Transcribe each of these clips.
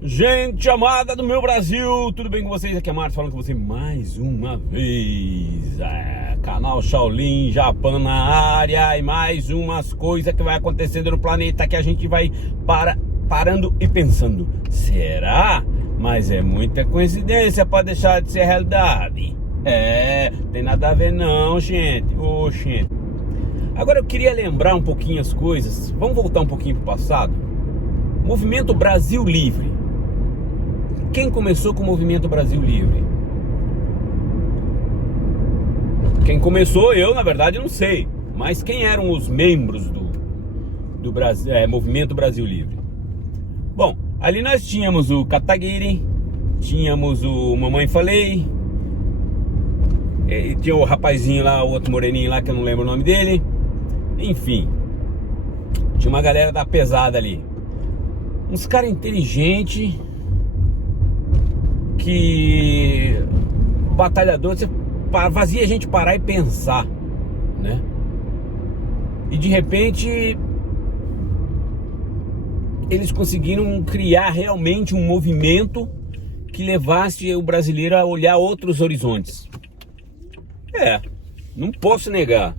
Gente amada do meu Brasil, tudo bem com vocês? Aqui é Marcos falando com você mais uma vez. Canal Shaolin Japão na área e mais umas coisas que vai acontecendo no planeta que a gente vai parando e pensando. Será? Mas é muita coincidência para deixar de ser realidade. Tem nada a ver não, gente. Gente. Agora eu queria lembrar um pouquinho as coisas. Vamos voltar um pouquinho pro passado. Movimento Brasil Livre. Quem começou com o Movimento Brasil Livre? Quem começou, eu na verdade não sei. Mas quem eram os membros do Movimento Brasil Livre? Bom, ali nós tínhamos o Kataguiri, tínhamos o Mamãe Falei, tinha o rapazinho lá, o outro moreninho lá que eu não lembro o nome dele. Enfim, tinha uma galera da pesada ali. Uns caras inteligentes, que batalhador, fazia a gente parar e pensar, né? E de repente eles conseguiram criar realmente um movimento que levasse o brasileiro a olhar outros horizontes. Não posso negar,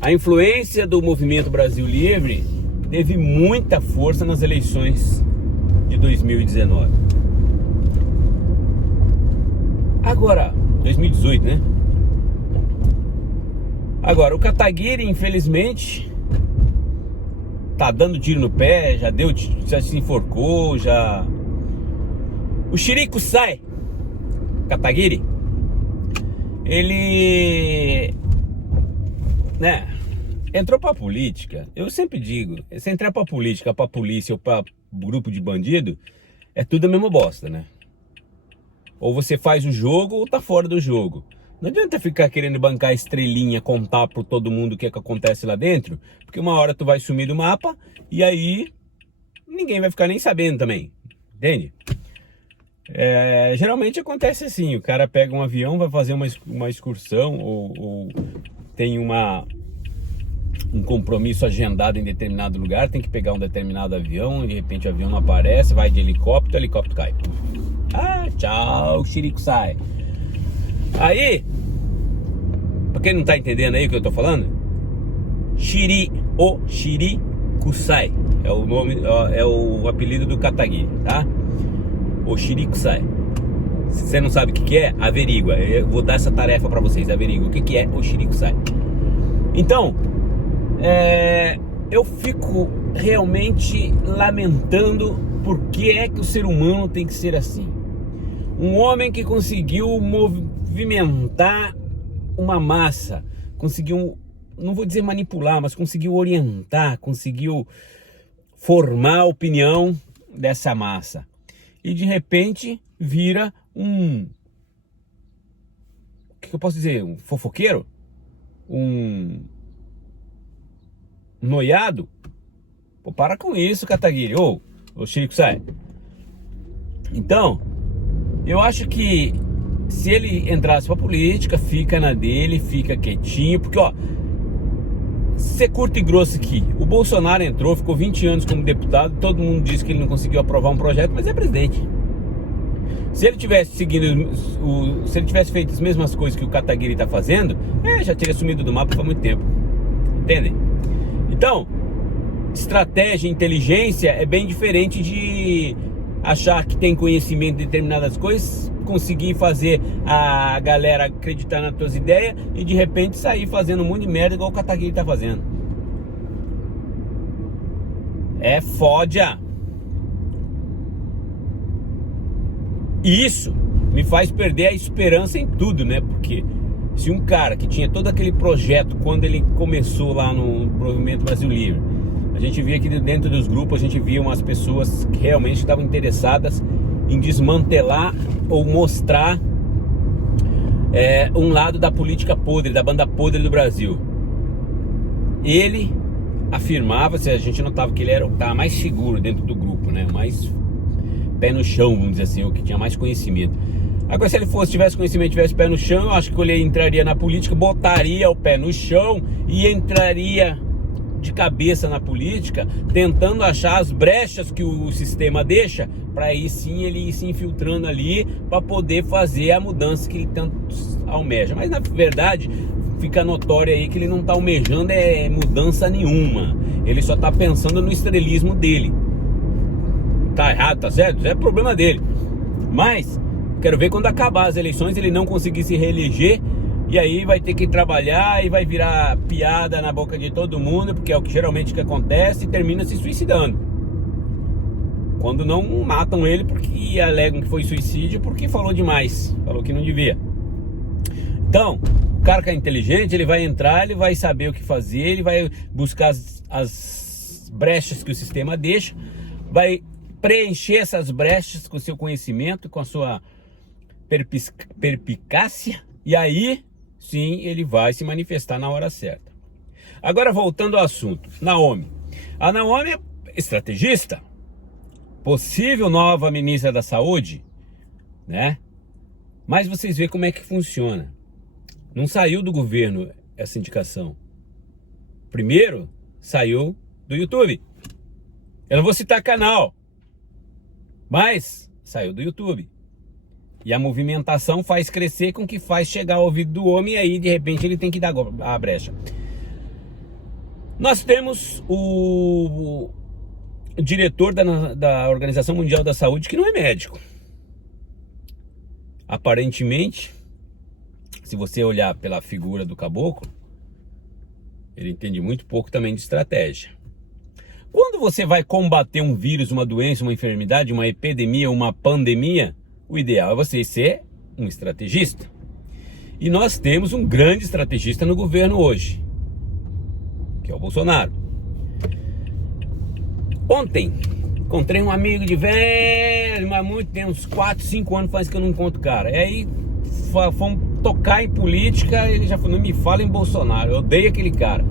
a influência do Movimento Brasil Livre teve muita força nas eleições de 2019. Agora, 2018, né? Agora, o Kataguiri, infelizmente, tá dando tiro no pé, já se enforcou, já... O Shiriko Sai, Kataguiri, ele... né? Entrou pra política. Eu sempre digo, se entrar pra política, pra polícia ou pra grupo de bandido, é tudo a mesma bosta, né? Ou você faz o jogo ou tá fora do jogo. Não adianta ficar querendo bancar a estrelinha, contar pra todo mundo o que é que acontece lá dentro, porque uma hora tu vai sumir do mapa e aí ninguém vai ficar nem sabendo também, entende? Geralmente acontece assim, o cara pega um avião, vai fazer uma excursão ou tem um compromisso agendado em determinado lugar, tem que pegar um determinado avião, de repente o avião não aparece, vai de helicóptero, o helicóptero cai. Tchau, Shiriko Sai. Aí, pra quem não tá entendendo aí o que eu tô falando, Shiriko Sai é o nome, é o apelido do Kataguiri, tá? O Shiriko Sai. Se você não sabe o que é, averigua. Eu vou dar essa tarefa pra vocês, averigua o que é o Shiriko Sai. Então, eu fico realmente lamentando por que é que o ser humano tem que ser assim. Um homem que conseguiu movimentar uma massa, conseguiu, não vou dizer manipular, mas conseguiu orientar, conseguiu formar a opinião dessa massa. E de repente vira o que eu posso dizer? Um fofoqueiro? Um noiado? Pô, para com isso, Kataguiri. Ô Shiriko Sai. Então, eu acho que se ele entrasse pra política, fica na dele, fica quietinho, porque ser curto e grosso aqui, o Bolsonaro entrou, ficou 20 anos como deputado, todo mundo diz que ele não conseguiu aprovar um projeto, mas é presidente. Se ele tivesse se ele tivesse feito as mesmas coisas que o Kataguiri tá fazendo, já teria sumido do mapa há muito tempo. Entendem? Então, estratégia e inteligência é bem diferente de achar que tem conhecimento de determinadas coisas, conseguir fazer a galera acreditar nas tuas ideias e de repente sair fazendo um monte de merda igual o Kataguiri tá fazendo. É foda. E isso me faz perder a esperança em tudo, né? Porque se um cara que tinha todo aquele projeto quando ele começou lá no Movimento Brasil Livre, a gente via que dentro dos grupos, a gente via umas pessoas que realmente estavam interessadas em desmantelar ou mostrar um lado da política podre, da banda podre do Brasil. Ele afirmava, a gente notava que ele era o que estava mais seguro dentro do grupo, né? Mais pé no chão, vamos dizer assim, o que tinha mais conhecimento. Agora, se ele tivesse conhecimento, tivesse pé no chão, eu acho que ele entraria na política, botaria o pé no chão e entraria de cabeça na política, tentando achar as brechas que o sistema deixa para aí sim ele ir se infiltrando ali para poder fazer a mudança que ele tanto almeja. Mas na verdade fica notório aí que ele não está almejando mudança nenhuma. Ele só está pensando no estrelismo dele. Tá errado, tá certo? É problema dele. Mas quero ver quando acabar as eleições ele não conseguir se reeleger. E aí vai ter que trabalhar e vai virar piada na boca de todo mundo, porque é o que geralmente que acontece, e termina se suicidando. Quando não matam ele porque alegam que foi suicídio porque falou demais, falou que não devia. Então, o cara que é inteligente, ele vai entrar, ele vai saber o que fazer, ele vai buscar as brechas que o sistema deixa, vai preencher essas brechas com o seu conhecimento, com a sua perspicácia, e aí sim ele vai se manifestar na hora certa. Agora voltando ao assunto, Naomi. A Naomi é estrategista, possível nova ministra da Saúde, né? Mas vocês veem como é que funciona. Não saiu do governo essa indicação. Primeiro saiu do YouTube. Eu não vou citar canal, mas saiu do YouTube. E a movimentação faz crescer com que faz chegar ao ouvido do homem, e aí de repente ele tem que dar a brecha. Nós temos o diretor da Organização Mundial da Saúde, que não é médico. Aparentemente, se você olhar pela figura do caboclo, ele entende muito pouco também de estratégia. Quando você vai combater um vírus, uma doença, uma enfermidade, uma epidemia, uma pandemia, o ideal é você ser um estrategista. E nós temos um grande estrategista no governo hoje, que é o Bolsonaro. Ontem, encontrei um amigo de velho, mas muito, tem uns 4, 5 anos faz que eu não encontro o cara. E aí, fomos tocar em política, ele já falou, não me fala em Bolsonaro, eu odeio aquele cara.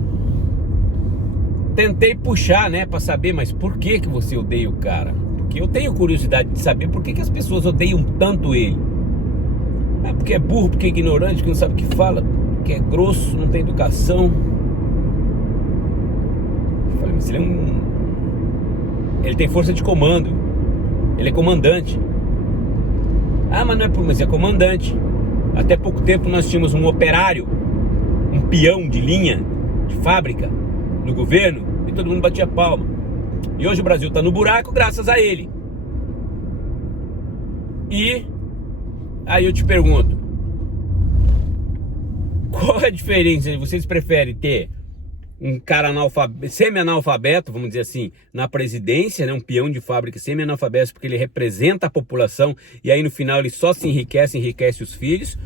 Tentei puxar, né, pra saber, mas por que você odeia o cara? Porque eu tenho curiosidade de saber por que as pessoas odeiam tanto ele. É porque é burro, porque é ignorante, porque não sabe o que fala, porque é grosso, não tem educação. Eu falei, mas ele tem força de comando, ele é comandante. Ah, mas não é por, mas é comandante. Até pouco tempo nós tínhamos um operário, um peão de linha, de fábrica, no governo, e todo mundo batia palma. E hoje o Brasil está no buraco graças a ele. E aí eu te pergunto, qual é a diferença? Vocês preferem ter um cara semi-analfabeto, vamos dizer assim, na presidência, né? Um peão de fábrica semi-analfabeto, porque ele representa a população e aí no final ele só se enriquece os filhos?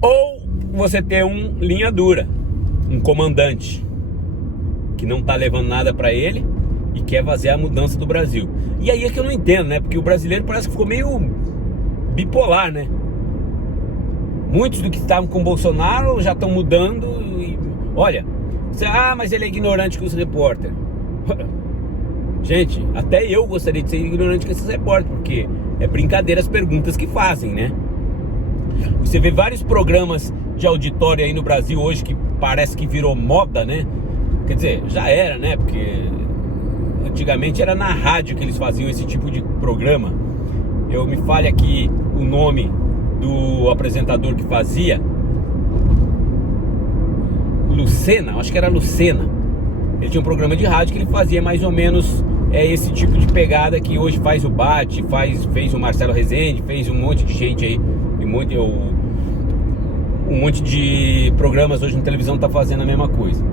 Ou você ter um linha dura, um comandante que não tá levando nada para ele e quer fazer a mudança do Brasil? E aí é que eu não entendo, né? Porque o brasileiro parece que ficou meio bipolar, né? Muitos do que estavam com o Bolsonaro já estão mudando e, olha, mas ele é ignorante com os repórteres. Gente, até eu gostaria de ser ignorante com esses repórteres, porque é brincadeira as perguntas que fazem, né? Você vê vários programas de auditório aí no Brasil hoje que parece que virou moda, né? Quer dizer, já era, né? Porque antigamente era na rádio que eles faziam esse tipo de programa. Eu me falho aqui o nome do apresentador que fazia, Lucena, acho que era Lucena. Ele tinha um programa de rádio que ele fazia mais ou menos esse tipo de pegada que hoje faz o Bate, fez o Marcelo Rezende, fez um monte de gente aí, um monte de programas hoje na televisão tá fazendo a mesma coisa,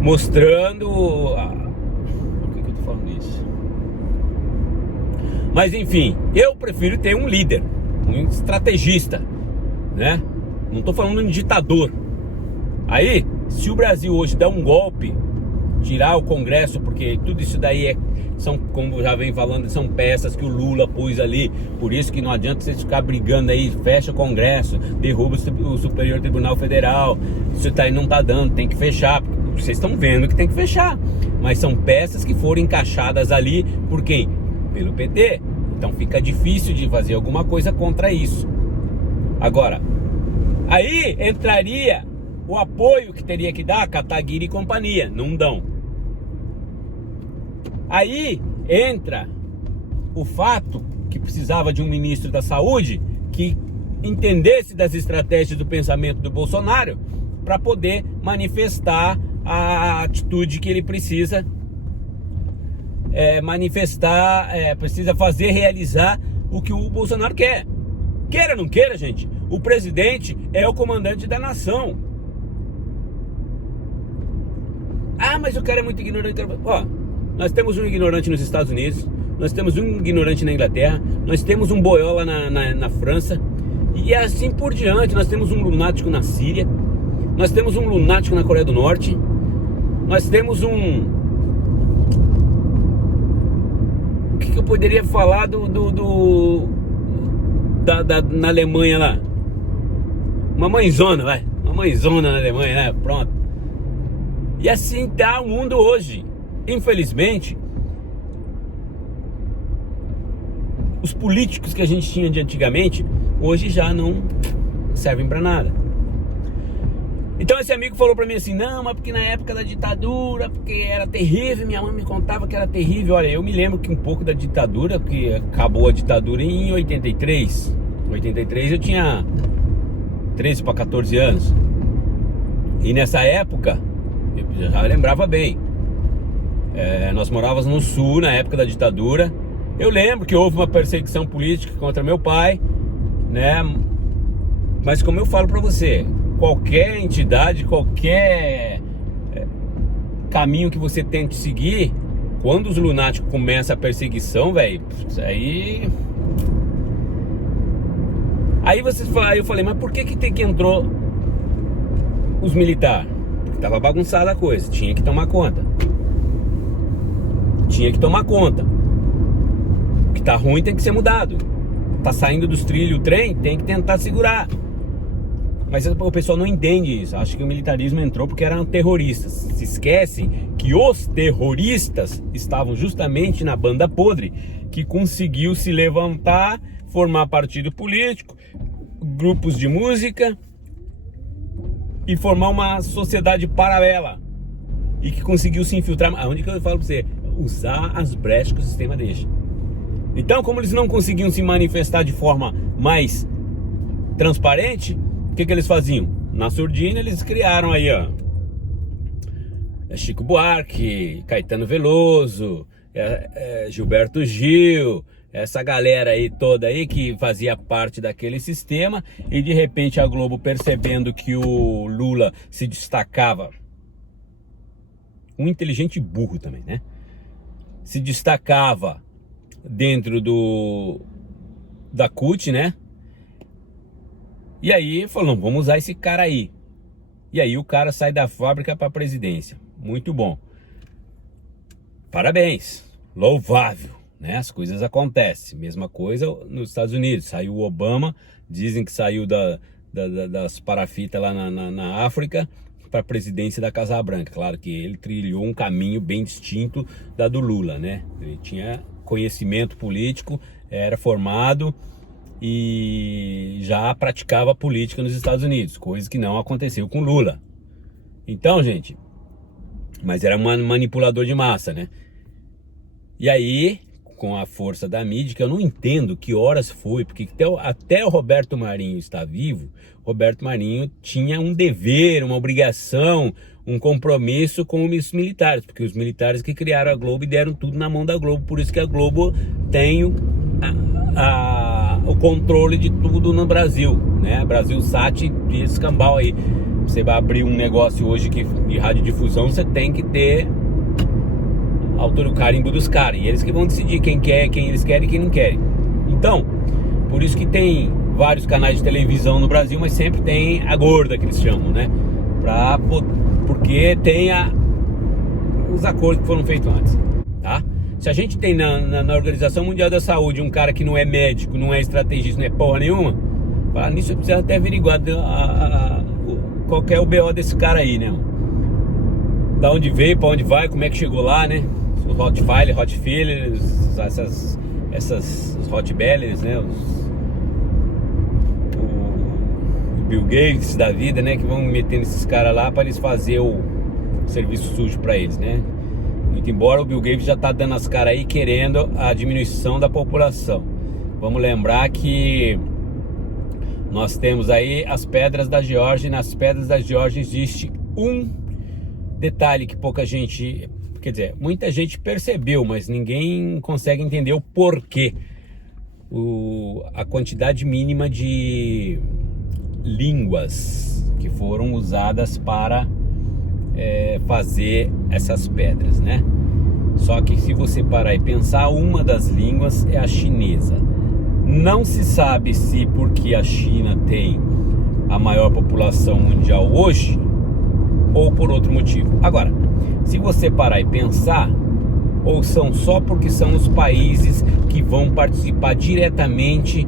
mostrando por que eu tô falando isso? Mas enfim, eu prefiro ter um líder, um estrategista, né? Não tô falando de um ditador. Aí, se o Brasil hoje der um golpe, tirar o Congresso, porque tudo isso daí são, como já vem falando, são peças que o Lula pôs ali. Por isso que não adianta vocês ficar brigando aí, fecha o Congresso, derruba o Superior Tribunal Federal. Isso daí não tá dando, tem que fechar. Vocês estão vendo que tem que fechar. Mas são peças que foram encaixadas ali por quem? Pelo PT. Então fica difícil de fazer alguma coisa contra isso. Agora, aí entraria o apoio que teria que dar a Kataguiri e companhia. Não dão. Aí entra o fato que precisava de um ministro da saúde que entendesse das estratégias do pensamento do Bolsonaro para poder manifestar a atitude que ele precisa precisa fazer, realizar o que o Bolsonaro quer. Queira ou não queira, gente, o presidente é o comandante da nação. Ah, mas o cara é muito ignorante. Ó, nós temos um ignorante nos Estados Unidos, nós temos um ignorante na Inglaterra, nós temos um boiola na França, e assim por diante. Nós temos um lunático na Síria, nós temos um lunático na Coreia do Norte, nós temos o que eu poderia falar na Alemanha lá? Uma mãezona na Alemanha, né? Pronto. E assim tá o mundo hoje. Infelizmente, os políticos que a gente tinha de antigamente, hoje já não servem pra nada. Então esse amigo falou pra mim assim: não, mas porque na época da ditadura, porque era terrível, minha mãe me contava que era terrível. Olha, eu me lembro que um pouco da ditadura, que acabou a ditadura em 83. Em 83 eu tinha 13 para 14 anos. E nessa época, eu já lembrava bem, nós morávamos no sul na época da ditadura. Eu lembro que houve uma perseguição política contra meu pai, né? Mas como eu falo pra você, qualquer entidade, qualquer caminho que você tente seguir, quando os lunáticos começam a perseguição, velho, aí eu falei, mas por que tem que entrou os militares? Porque tava bagunçada a coisa, tinha que tomar conta. O que tá ruim tem que ser mudado. Tá saindo dos trilhos o trem, tem que tentar segurar. Mas o pessoal não entende isso. Acha que o militarismo entrou porque eram terroristas. Se esquece que os terroristas estavam justamente na banda podre, que conseguiu se levantar, formar partido político, grupos de música e formar uma sociedade paralela, e que conseguiu se infiltrar. Aonde que eu falo pra você? Usar as brechas que o sistema deixa. Então, como eles não conseguiam se manifestar de forma mais transparente, o que eles faziam? Na surdina eles criaram aí, ó, Chico Buarque, Caetano Veloso, Gilberto Gil, essa galera aí toda aí que fazia parte daquele sistema. E de repente a Globo, percebendo que o Lula se destacava, um inteligente burro também, né? Se destacava dentro da CUT, né? E aí falou, vamos usar esse cara aí. E aí o cara sai da fábrica para a presidência. Muito bom. Parabéns. Louvável, né? As coisas acontecem. Mesma coisa nos Estados Unidos. Saiu o Obama, dizem que saiu das parafitas lá na África para a presidência da Casa Branca. Claro que ele trilhou um caminho bem distinto da do Lula, né? Ele tinha conhecimento político, era formado e já praticava política nos Estados Unidos, coisa que não aconteceu com Lula. Então, gente, mas era um manipulador de massa, né? E aí, com a força da mídia, que eu não entendo que horas foi, porque até o Roberto Marinho estar vivo, Roberto Marinho tinha um dever, uma obrigação, um compromisso com os militares, porque os militares que criaram a Globo e deram tudo na mão da Globo. Por isso que a Globo tem o controle de tudo no Brasil, né? Brasil Sat e esse cambal aí. Você vai abrir um negócio hoje de radiodifusão, você tem que ter o carimbo dos caras, e eles que vão decidir quem eles querem e quem não querem. Então, por isso que tem vários canais de televisão no Brasil, mas sempre tem a gorda, que eles chamam, né? Porque tem os acordos que foram feitos antes, tá? Se a gente tem na Organização Mundial da Saúde um cara que não é médico, não é estrategista, não é porra nenhuma, falar nisso eu preciso até averiguar qual que é o BO desse cara aí, né? Da onde veio, pra onde vai, como é que chegou lá, né? Os Hot Fillers, essas Hot Bellers, né? O Bill Gates da vida, né? Que vão metendo esses caras lá para eles fazer o serviço sujo para eles, né? Muito embora o Bill Gates já está dando as caras aí querendo a diminuição da população. Vamos lembrar que nós temos aí as pedras da Geórgia, e nas pedras da Geórgia existe um detalhe que pouca gente, quer dizer, muita gente percebeu, mas ninguém consegue entender o porquê. A quantidade mínima de línguas que foram usadas para fazer essas pedras, né? Só que se você parar e pensar, uma das línguas é a chinesa. Não se sabe se porque a China tem a maior população mundial hoje ou por outro motivo. Agora, se você parar e pensar, ou são só porque são os países que vão participar diretamente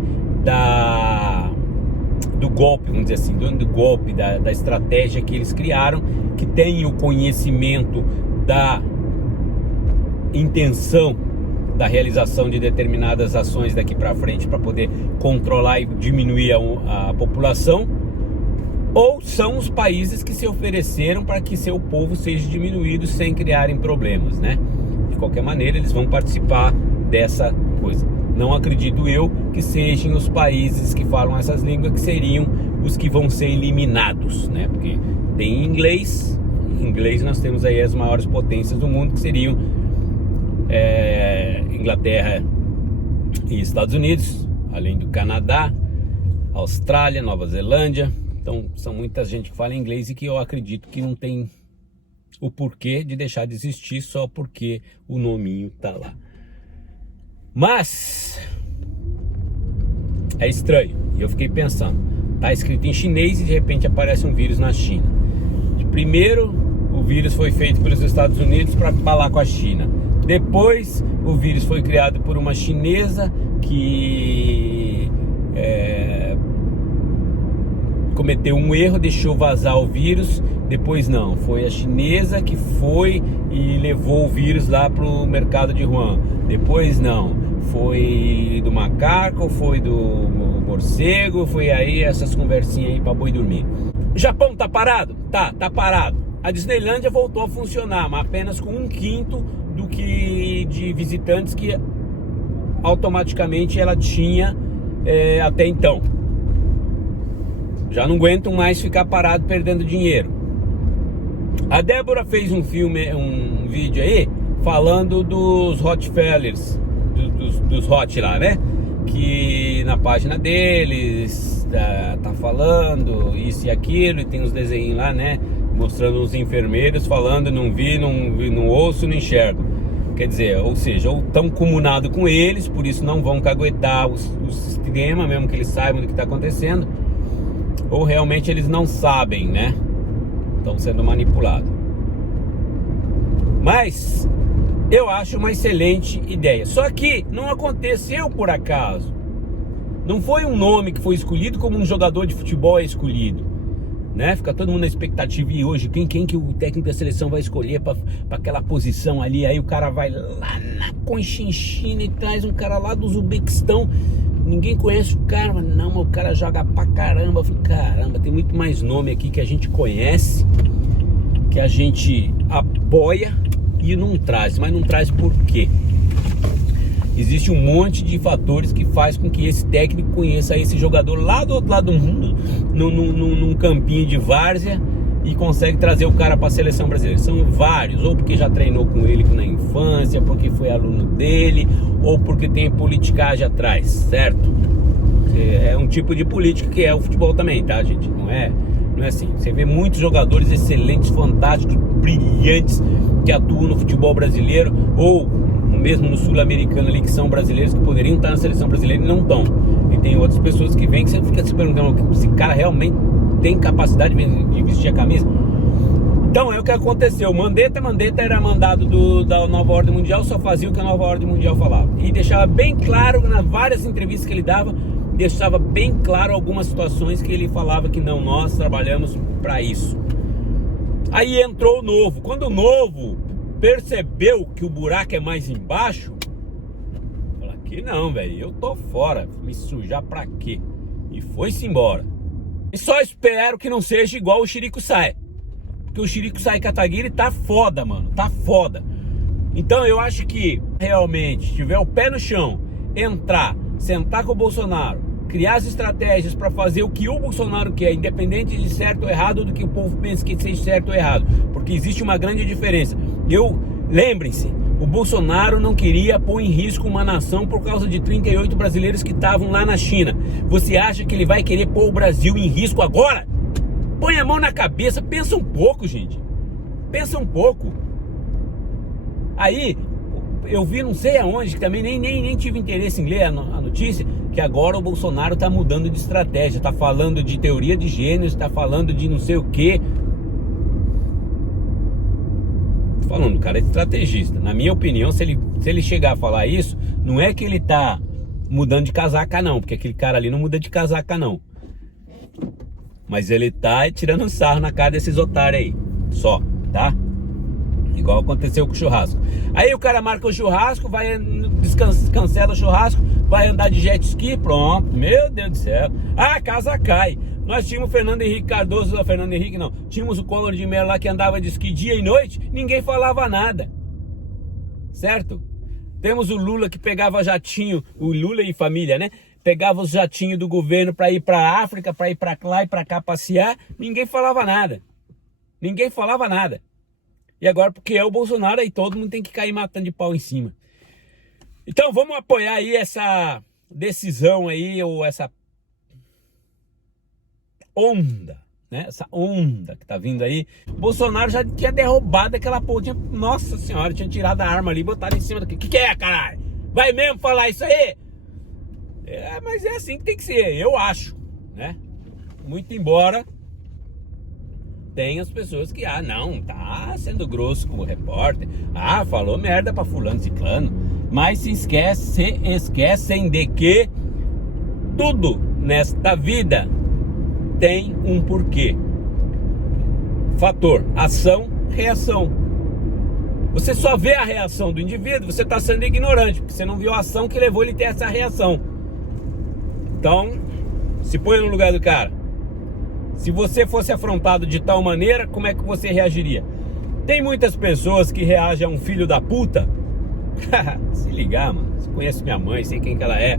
do golpe, vamos dizer assim, do golpe, da estratégia que eles criaram, que tem o conhecimento da intenção da realização de determinadas ações daqui para frente para poder controlar e diminuir a população, ou são os países que se ofereceram para que seu povo seja diminuído sem criarem problemas, né? De qualquer maneira, eles vão participar dessa coisa. Não acredito eu que sejam os países que falam essas línguas que seriam os que vão ser eliminados, né? Porque tem inglês. Em inglês nós temos aí as maiores potências do mundo, que seriam Inglaterra e Estados Unidos, além do Canadá, Austrália, Nova Zelândia. Então são muita gente que fala inglês e que eu acredito que não tem o porquê de deixar de existir só porque o nominho tá lá. Mas é estranho. E eu fiquei pensando, tá escrito em chinês e de repente aparece um vírus na China. Primeiro, o vírus foi feito pelos Estados Unidos para falar com a China. Depois, o vírus foi criado por uma chinesa que cometeu um erro, deixou vazar o vírus. Depois não, foi a chinesa que foi e levou o vírus lá para o mercado de Wuhan. Depois não, foi do macaco, foi do morcego, foi aí essas conversinhas aí para boi dormir. O Japão tá parado? Tá parado. A Disneylândia voltou a funcionar, mas apenas com 1/5 do que de visitantes que automaticamente ela tinha até então. Já não aguentam mais ficar parado perdendo dinheiro. A Débora fez um vídeo aí falando dos Rottweilers, dos Hot lá, né? Que na página deles tá falando isso e aquilo, e tem uns desenhos lá, né? Mostrando os enfermeiros falando, não vi, não ouço, não enxergo. Quer dizer, ou seja, ou estão comunados com eles, por isso não vão caguetar o sistema, mesmo que eles saibam do que está acontecendo, ou realmente eles não sabem, né? Estão sendo manipulados. Mas eu acho uma excelente ideia. Só que não aconteceu por acaso. Não foi um nome que foi escolhido como um jogador de futebol é escolhido, né? Fica todo mundo na expectativa, e hoje quem que o técnico da seleção vai escolher para aquela posição ali. Aí o cara vai lá na Conchinchina e traz um cara lá do Uzbequistão. Ninguém conhece o cara, mas não, o cara joga pra caramba. Eu falei, caramba, tem muito mais nome aqui que a gente conhece, que a gente apoia e não traz. Mas não traz por quê? Existe um monte de fatores que faz com que esse técnico conheça esse jogador lá do outro lado do mundo, num campinho de várzea, e consegue trazer o cara para a seleção brasileira. São vários, ou porque já treinou com ele na infância, porque foi aluno dele, ou porque tem politicagem atrás, certo? É um tipo de política que é o futebol também, tá, gente? Não é assim. Você vê muitos jogadores excelentes, fantásticos, brilhantes, que atuam no futebol brasileiro, ou mesmo no sul-americano ali, que são brasileiros, que poderiam estar na seleção brasileira e não estão. E tem outras pessoas que vêm que você fica se perguntando, esse cara realmente tem capacidade de vestir a camisa? Então é o que aconteceu. Mandetta era mandado da Nova Ordem Mundial, só fazia o que a Nova Ordem Mundial falava. E deixava bem claro, nas várias entrevistas que ele dava, deixava bem claro algumas situações que ele falava que não, nós trabalhamos para isso. Aí entrou o novo. Quando o novo percebeu que o buraco é mais embaixo, falou, aqui não, velho, eu tô fora, me sujar pra quê? E foi-se embora. E só espero que não seja igual o Chirico Sai, porque o Chirico Sai Kataguiri tá foda, mano, tá foda. Então eu acho que realmente tiver o pé no chão, entrar, sentar com o Bolsonaro, criar as estratégias para fazer o que o Bolsonaro quer, independente de certo ou errado, do que o povo pensa que seja certo ou errado, porque existe uma grande diferença. Lembrem-se, o Bolsonaro não queria pôr em risco uma nação por causa de 38 brasileiros que estavam lá na China. Você acha que ele vai querer pôr o Brasil em risco agora? Põe a mão na cabeça, pensa um pouco, gente. Pensa um pouco. Aí, eu vi não sei aonde, que também nem tive interesse em ler a notícia, que agora o Bolsonaro tá mudando de estratégia, tá falando de teoria de gêneros, tá falando de não sei o quê. Tô falando, o cara é estrategista. Na minha opinião, se ele chegar a falar isso, não é que ele tá mudando de casaca não, porque aquele cara ali não muda de casaca não. Mas ele tá tirando um sarro na cara desses otários aí, só, tá? Igual aconteceu com o churrasco. Aí o cara marca o churrasco, cancela o churrasco, vai andar de jet ski, pronto. Meu Deus do céu. Ah, a casa cai. Nós tínhamos o Fernando Henrique Cardoso, não, Fernando Henrique não. Tínhamos o Collor de Mello lá que andava de esqui dia e noite, ninguém falava nada. Certo? Temos o Lula que pegava jatinho, o Lula e família, né? Pegava os jatinhos do governo para ir para África, para ir para lá e para cá passear, ninguém falava nada. Ninguém falava nada. E agora, porque é o Bolsonaro, aí todo mundo tem que cair matando de pau em cima. Então vamos apoiar aí essa decisão aí, ou essa onda, né? Essa onda que tá vindo aí. O Bolsonaro já tinha derrubado aquela porra, nossa senhora, tinha tirado a arma ali e botado em cima do que é, caralho? Vai mesmo falar isso aí? É, mas é assim que tem que ser, eu acho, né? Muito embora tem as pessoas que, não, tá sendo grosso como repórter, falou merda pra fulano, ciclano, mas se esquecem de que tudo nesta vida tem um porquê. Fator, ação, reação. Você só vê a reação do indivíduo, você tá sendo ignorante, porque você não viu a ação que levou ele a ter essa reação. Então, se põe no lugar do cara. Se você fosse afrontado de tal maneira, como é que você reagiria? Tem muitas pessoas que reagem a um filho da puta. Se ligar, mano. Você conhece minha mãe, sei quem que ela é.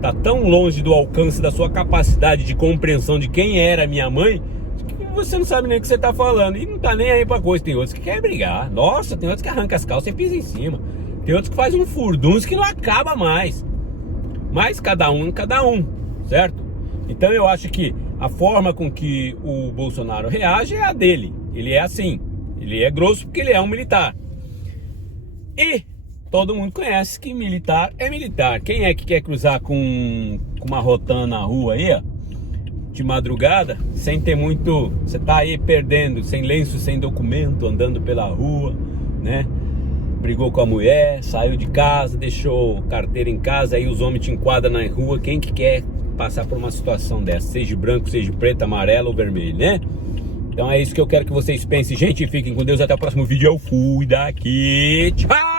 Tá tão longe do alcance da sua capacidade de compreensão de quem era minha mãe, que você não sabe nem o que você tá falando. E não tá nem aí pra coisa. Tem outros que querem brigar. Nossa, tem outros que arrancam as calças e pisam em cima. Tem outros que fazem um furdunço que não acaba mais. Mas cada um, certo? Então eu acho que a forma com que o Bolsonaro reage é a dele. Ele é assim. Ele é grosso porque ele é um militar. E todo mundo conhece que militar é militar. Quem é que quer cruzar com uma rotana na rua aí, ó, de madrugada, sem ter muito... Você tá aí perdendo, sem lenço, sem documento, andando pela rua, né? Brigou com a mulher, saiu de casa, deixou carteira em casa, aí os homens te enquadram na rua. Quem que quer passar por uma situação dessa, seja branco, seja preto, amarelo ou vermelho, né? Então é isso que eu quero que vocês pensem, gente. Fiquem com Deus, até o próximo vídeo. Eu fui daqui, tchau!